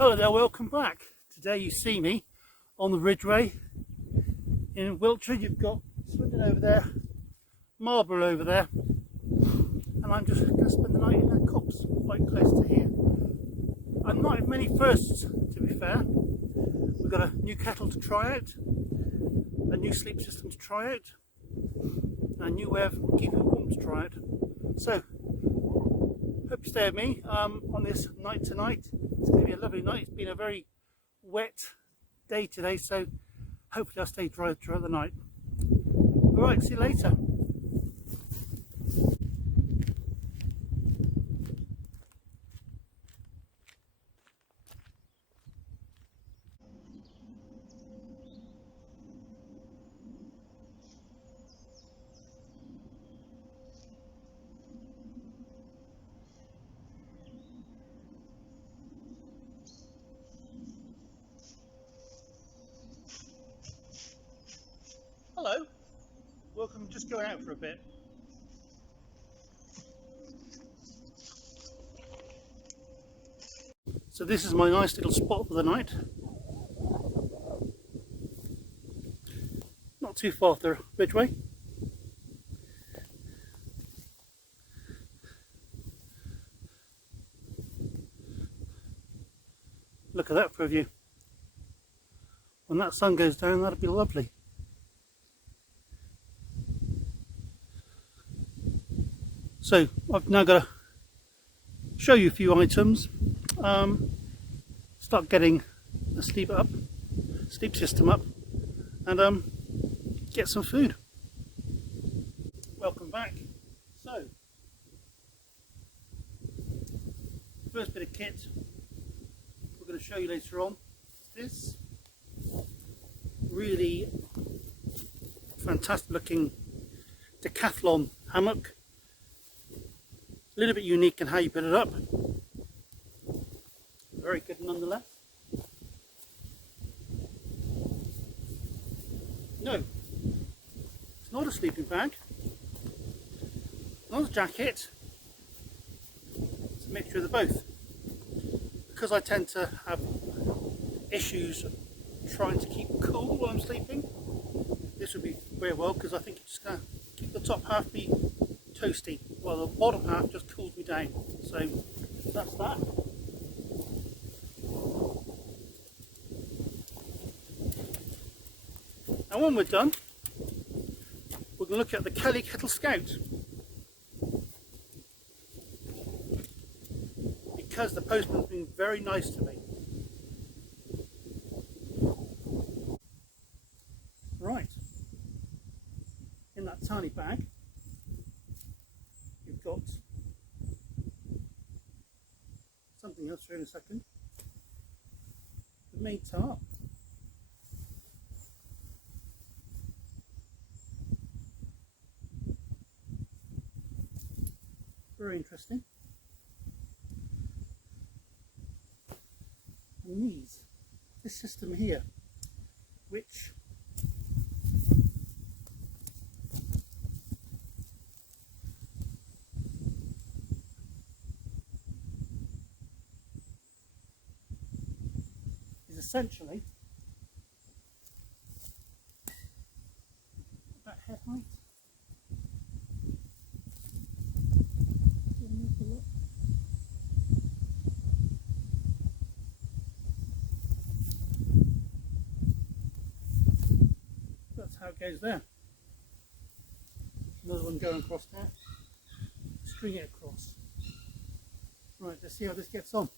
Hello there, welcome back. Today you see me on the Ridgeway in Wiltshire. You've got Swindon over there, Marlborough over there, and I'm just going to spend the night in a copse quite close to here. I'm not having many firsts, to be fair. We've got a new kettle to try out, a new sleep system to try out, and a new way of keeping warm to try out. So, hope you stay with me on this night tonight. It's going to be a lovely night. It's been a very wet day today, so hopefully I'll stay dry throughout the night. Alright, see you later. Hello, welcome. Just going out for a bit. So this is my nice little spot for the night. Not too far off the Ridgeway. Look at that for a view. When that sun goes down, that'd be lovely. So I've now got to show you a few items, start getting the sleep system up, and get some food. Welcome back. So, first bit of kit we're going to show you later on. This really fantastic looking Decathalon hammock. A little bit unique in how you put it up. Very good nonetheless. No, it's not a sleeping bag, not a jacket, it's a mixture of the both. Because I tend to have issues trying to keep cool while I'm sleeping, this would be very well, because I think it's just going to keep the top half be toasty, while the bottom half just cools me down. So that's that. And when we're done, we're going to look at the Kelly Kettle Scout, because the postman's been very nice to me. Right, in that tiny bag you've got something else here in a second. The main tarp. Very interesting. And this system here, which is essentially about head height. That's how it goes there. Another one going across there. String it across. Right, let's see how this gets on.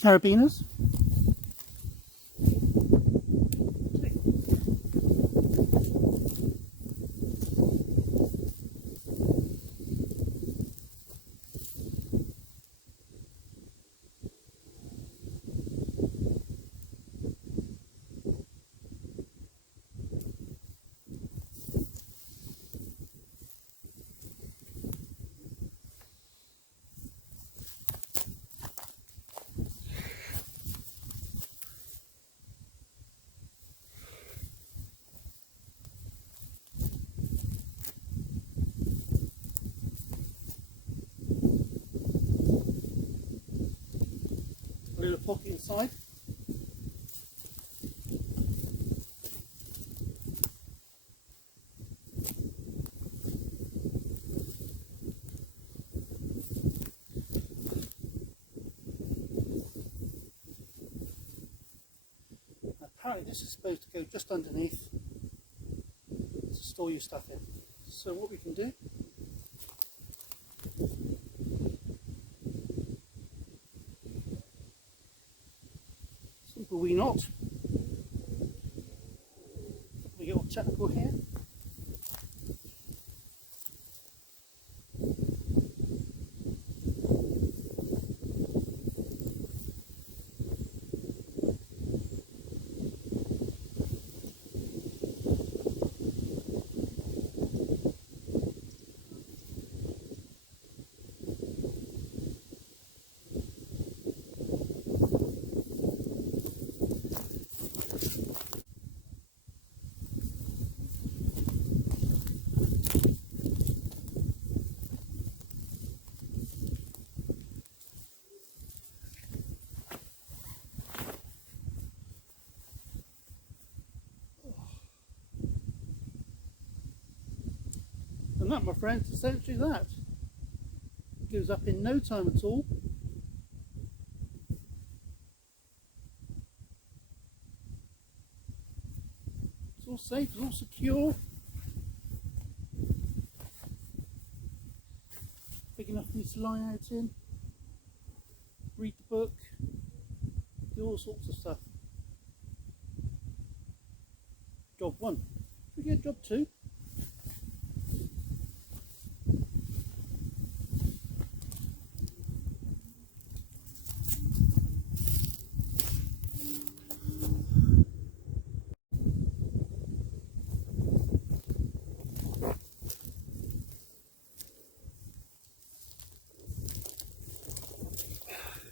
Carabiners. little pocket inside. Apparently this is supposed to go just underneath to store your stuff in. So what we can do, simple wee knot. We get all technical here. And that, my friends, is essentially that. It goes up in no time at all. It's all safe, it's all secure. Big enough for you to lie out in, read the book, do all sorts of stuff. Job 1. Should we get job 2?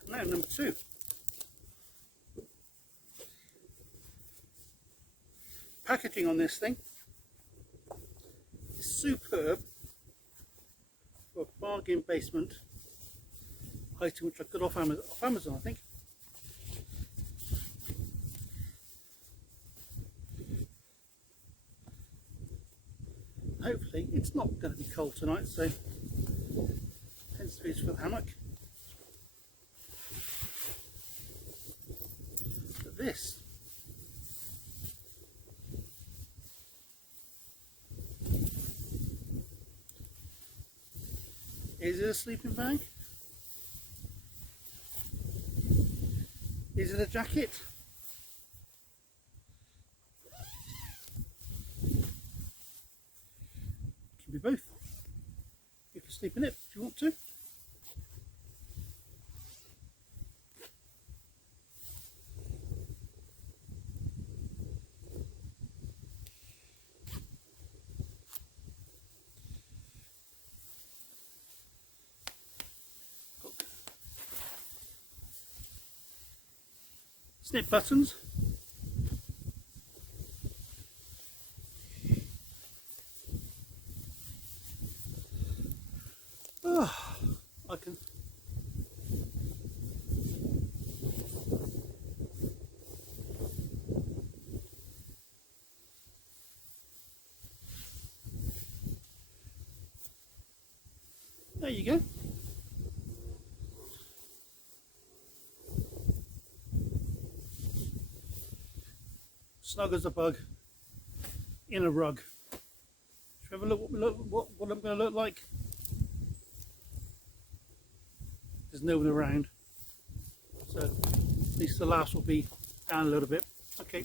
Now number 2. Packaging on this thing is superb for a bargain basement item which I got off Amazon, I think. Hopefully it's not going to be cold tonight, so hence the reason for the hammock. But this is it a sleeping bag? Is it a jacket? It can be both. You can sleep in it if you want to. Snip buttons. Oh, I can. There you go. Snug as a bug in a rug. Should we have a look what I'm going to look like? There's no one around, so at least the laughs will be down a little bit. Okay.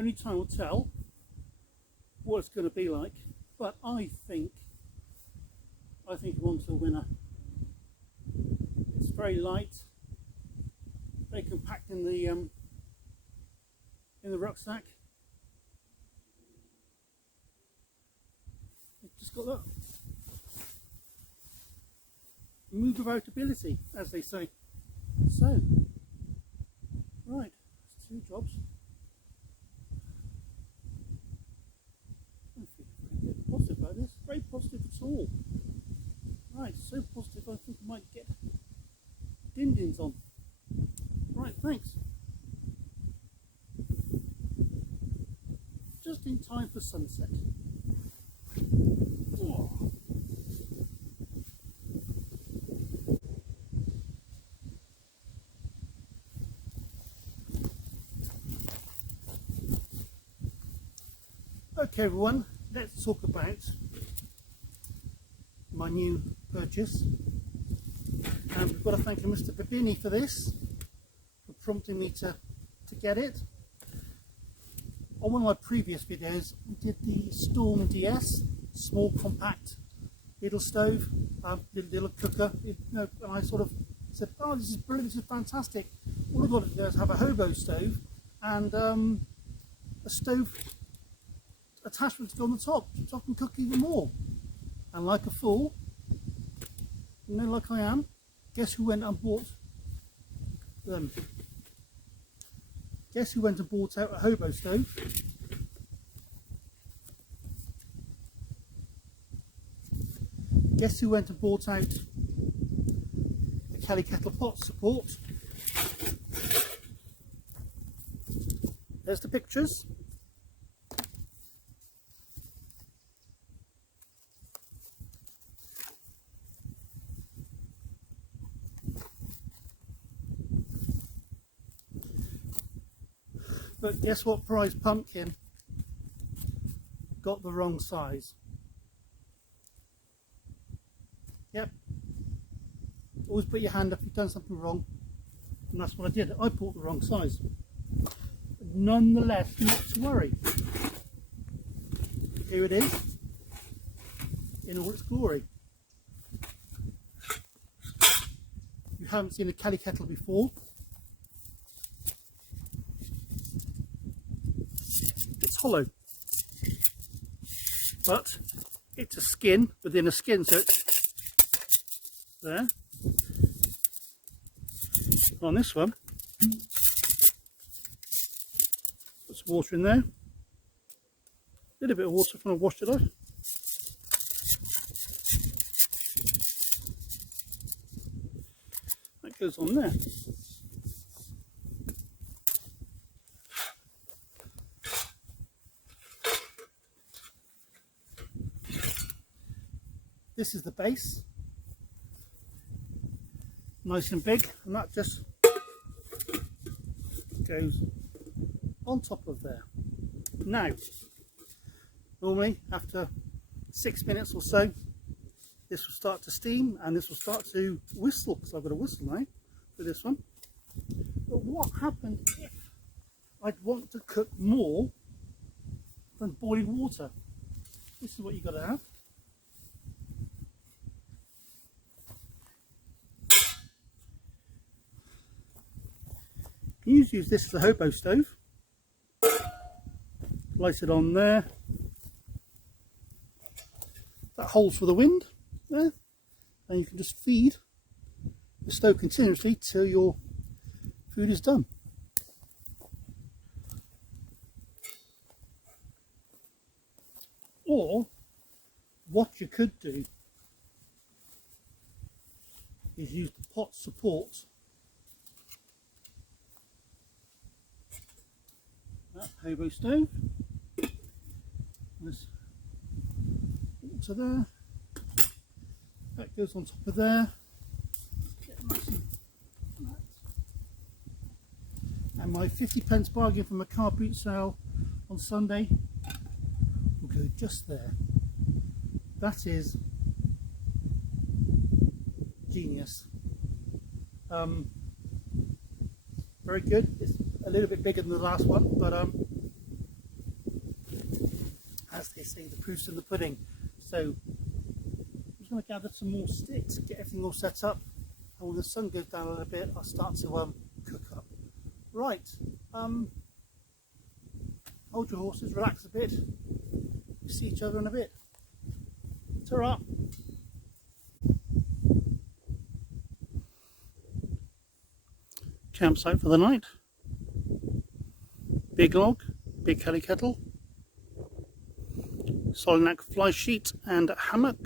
only time will tell what it's going to be like, but I think I'm on to a winner. It's very light, very compact in the rucksack. It's just got that move about ability, as they say. So, right, that's 2 jobs. I feel very good, positive about this. Very positive at all. Right, so positive I think I might get din-dins on. Right, thanks. Just in time for sunset. Oh. Okay everyone, let's talk about my new purchase. And we've got to thank Mr. Babini for this, for prompting me to get it. On one of my previous videos, we did the Storm DS, small compact little stove, little cooker, and I sort of said, oh, this is brilliant, this is fantastic. All I've got to do is have a hobo stove and a stove attachment to go on the top, so I can cook even more. And like a fool, like I am, guess who went and bought them? Guess who went and bought out a hobo stove? Guess who went and bought out the Kelly Kettle pot support? There's the pictures. But guess what prize pumpkin got the wrong size? Yep. Always put your hand up if you've done something wrong. And that's what I did. I bought the wrong size. But nonetheless, not to worry. Here it is in all its glory. If you haven't seen a Kelly Kettle before, hollow, but it's a skin within a skin, so it's there. On this one, put some water in there, a little bit of water when I washed it off. That goes on there. This is the base, nice and big, and that just goes on top of there. Now, normally after 6 minutes or so, this will start to steam and this will start to whistle, because I've got a whistle now for this one. But what happened if I'd want to cook more than boiling water? This is what you've got to have. You use this as a hobo stove, light it on there, that holds for the wind there, and you can just feed the stove continuously till your food is done. Or what you could do is use the pot support. That hobo stove. There's water there. That goes on top of there. And my 50p bargain from a car boot sale on Sunday will go just there. That is genius. Very good. It's a little bit bigger than the last one, but as they say, the proof's in the pudding. So I'm just going to gather some more sticks, get everything all set up, and when the sun goes down a little bit, I'll start to cook up. Right, hold your horses, relax a bit. We'll see each other in a bit. Ta-ra! Campsite for the night. Big log, big Kelly kettle, Solognac fly sheet and hammock.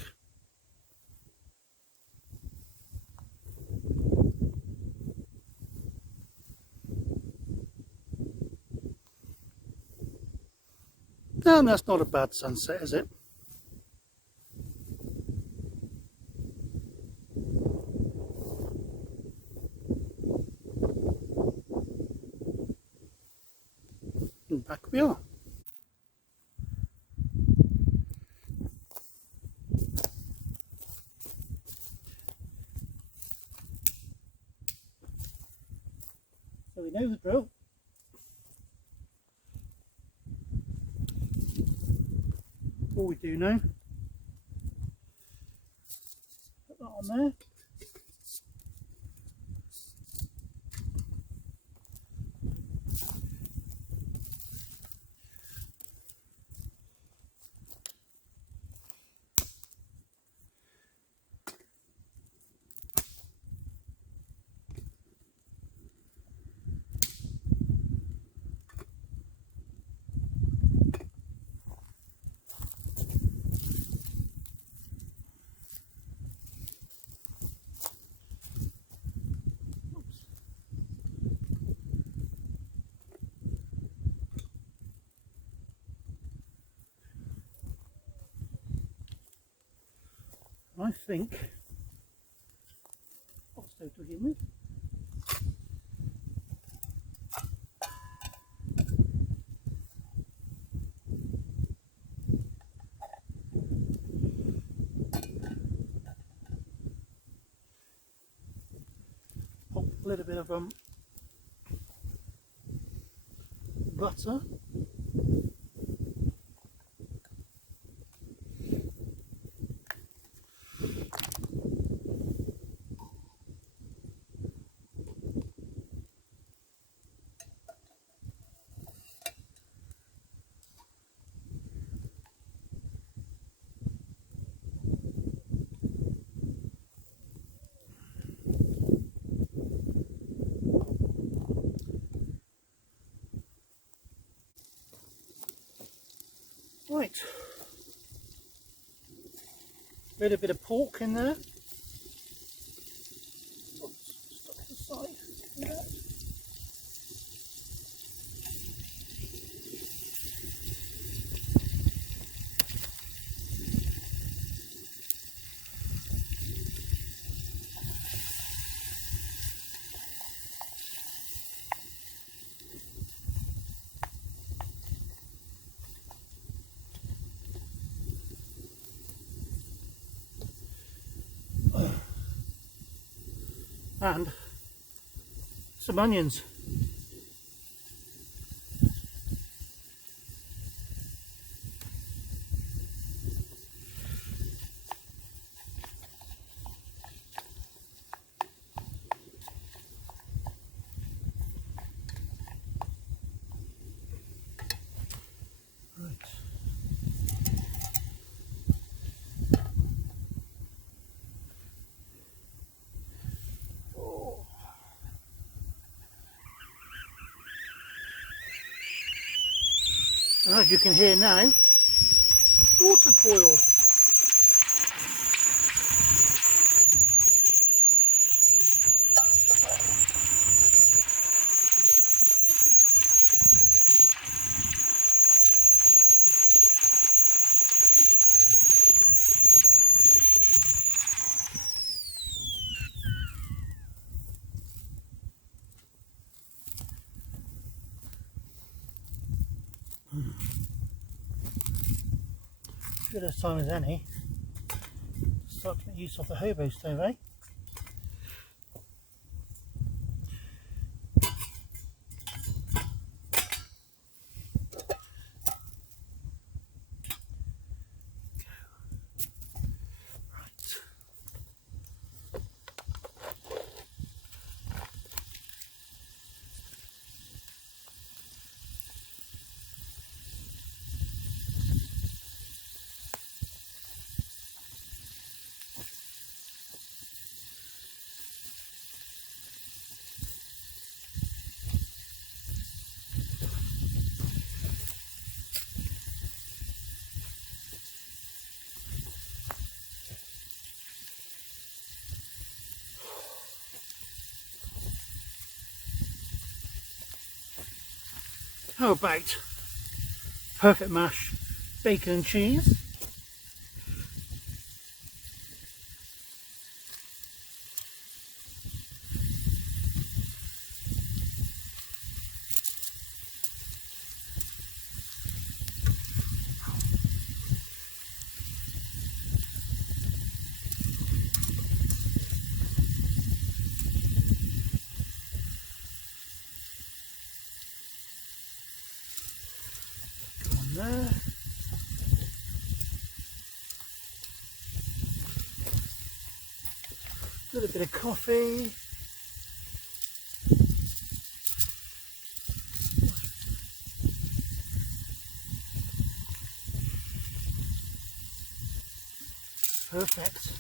And that's not a bad sunset, is it? And back we are. So we know the drill. All we do now, put that on there. I think I'll start to begin with. Pop a little bit of butter. Right, a little bit of pork in there. Stuck to the side. Like that. And some onions. Right. As you can hear now, water's boiled. Good as time as any. Start to make use of the hobo stove, eh? How about perfect mash, bacon and cheese? Go on there. A little bit of coffee. Perfect.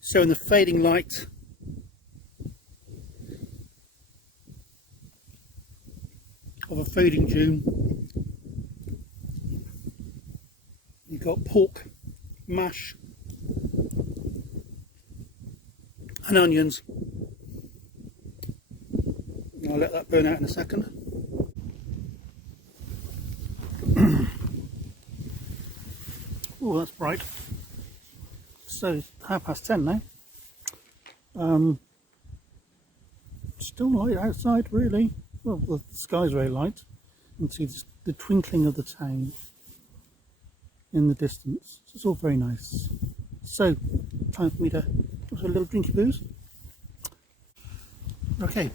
So in the fading light of a fading June, you've got pork, mash and onions. I'll let that burn out in a second. Oh, that's bright. So it's 10:30 now. Still light outside, really. Well, the sky's very light. You can see the twinkling of the town in the distance. So it's all very nice. So, time for me to have a little drinky booze. Okay.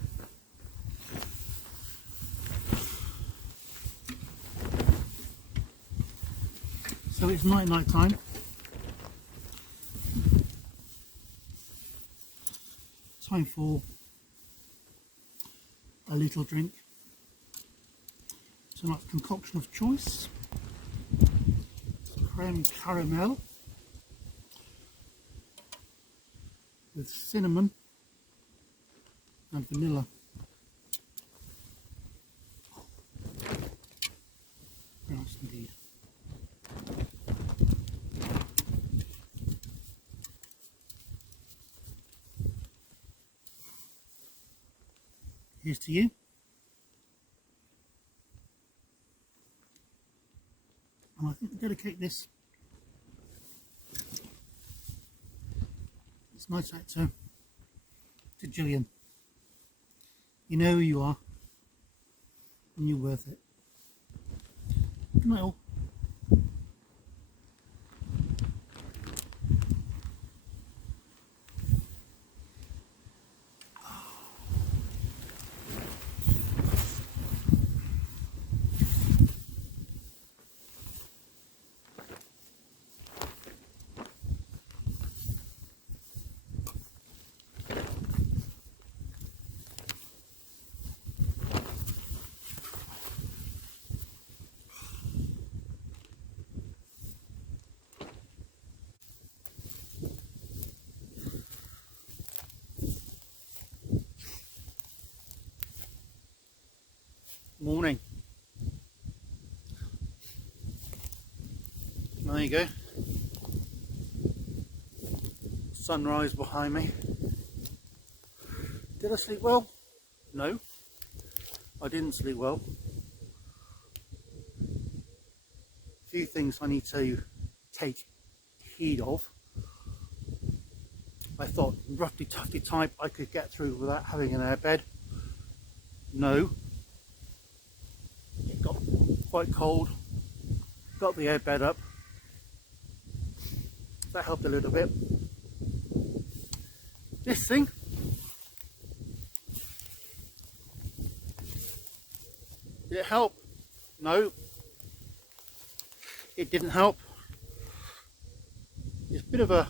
So it's night time. Time for a little drink. Tonight's concoction of choice: creme caramel with cinnamon and vanilla. Very nice indeed. Here's to you. And I think to dedicate this night out to Gillian. You know who you are, and you're worth it. Good night all. Morning. There you go. Sunrise behind me. Did I sleep well? No, I didn't sleep well. A few things I need to take heed of. I thought roughly tufty type I could get through without having an airbed. No. It got quite cold. Got the airbed up. That helped a little bit. This thing, did it help? No, it didn't help. It's a bit of a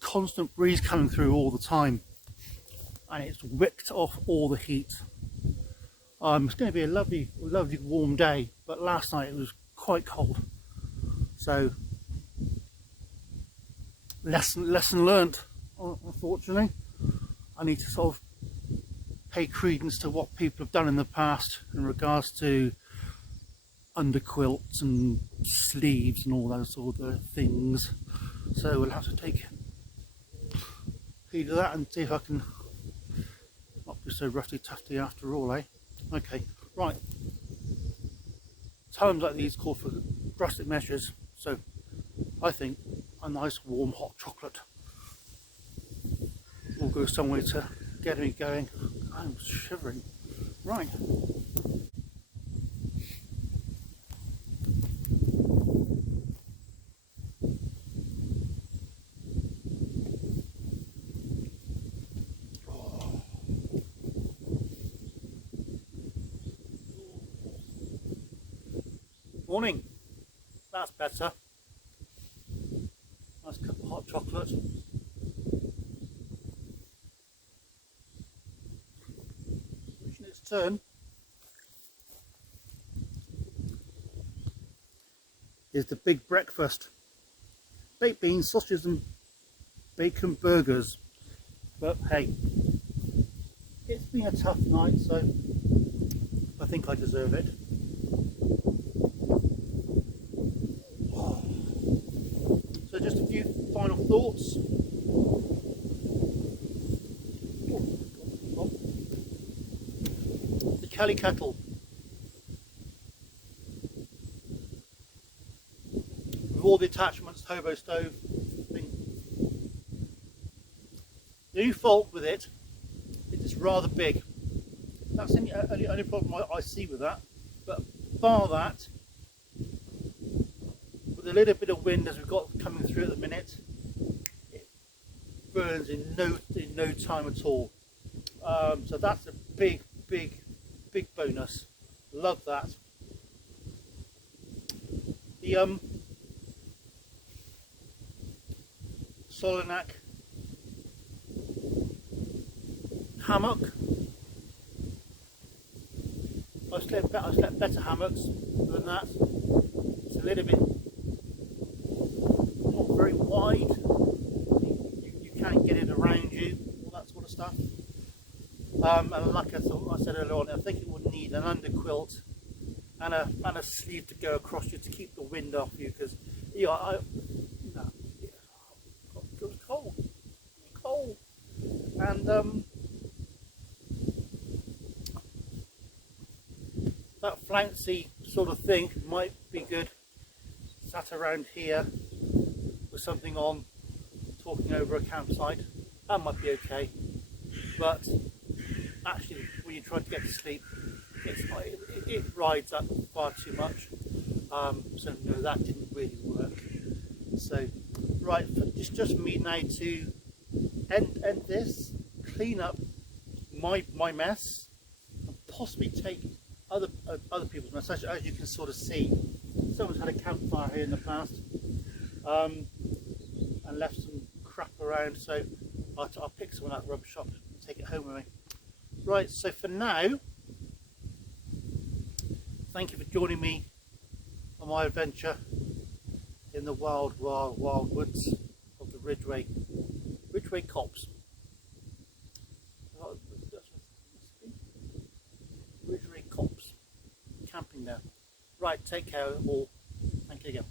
constant breeze coming through all the time, and it's whipped off all the heat. It's going to be a lovely warm day, but last night it was quite cold. So lesson learnt. Unfortunately, I need to sort of pay credence to what people have done in the past in regards to underquilts and sleeves and all those sort of things. So we'll have to take heed of that and see if I can not be so rusty tufty after all, eh? Okay, right. Times like these call for drastic measures, so I think a nice warm hot chocolate will go some way to get me going. I'm shivering. Right. Morning. That's better. Nice cup of hot chocolate. Reaching its turn is the big breakfast. Baked beans, sausages and bacon burgers. But hey, it's been a tough night, so I think I deserve it. So just a few final thoughts. The Kelly Kettle. With all the attachments, hobo stove thing. The only fault with it is it's rather big. That's the only problem I see with that. But bar that, with a little bit of wind as we've got coming through at the minute, it burns in no time at all. So that's a big bonus. Love that. The Solognac hammock. I've slept better hammocks than that. It's a little bit not very wide. You can't get it around you, all that sort of stuff. And like I said earlier on, I think it would need an underquilt and a sleeve to go across you to keep the wind off you, because it was cold, and that flouncy sort of thing might be good sat around here with something on, talking over a campsite. That might be okay, but actually when you try to get to sleep, it rides up far too much. So no, that didn't really work. So right, just me now to end this, clean up my mess, and possibly take other people's mess. As you can sort of see, someone's had a campfire here in the past, and left some crap around, so I'll pick some of that rubbish up and take it home with me. Right, so for now, thank you for joining me on my adventure in the wild woods of the Ridgeway copse. Ridgeway copse, camping there. Right, take care all. Thank you again.